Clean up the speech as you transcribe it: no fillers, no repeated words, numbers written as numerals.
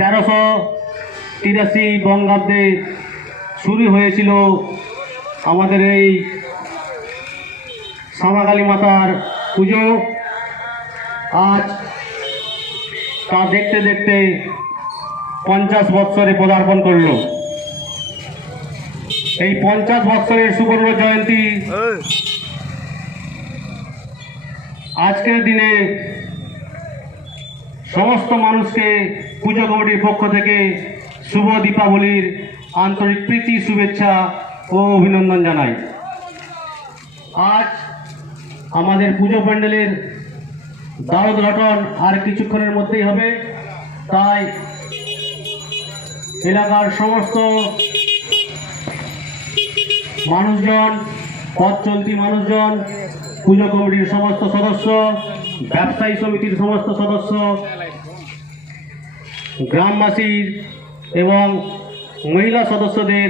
1383 বঙ্গাব্দে শুরু হয়েছিল আমাদের এই শ্যামাকালী মাতার পুজো। আজ তা দেখতে দেখতে 50 বৎসরে পদার্পণ করল। এই 50 বৎসরের সুবর্ণ জয়ন্তী আজকের দিনে সমস্ত মানুষকে পুজো কমিটির পক্ষ থেকে শুভ দীপাবলির আন্তরিক প্রীতি, শুভেচ্ছা ও অভিনন্দন জানাই। আজ আমাদের পুজো প্যান্ডেলের দ্বারোদ্ঘাটন আর কিছুক্ষণের মধ্যেই হবে, তাই এলাকার সমস্ত মানুষজন, পথ চলতি মানুষজন, পুজো কমিটির সমস্ত সদস্য, ব্যবসায়ী সমিতির সমস্ত সদস্য, গ্রামবাসীর এবং মহিলা সদস্যদের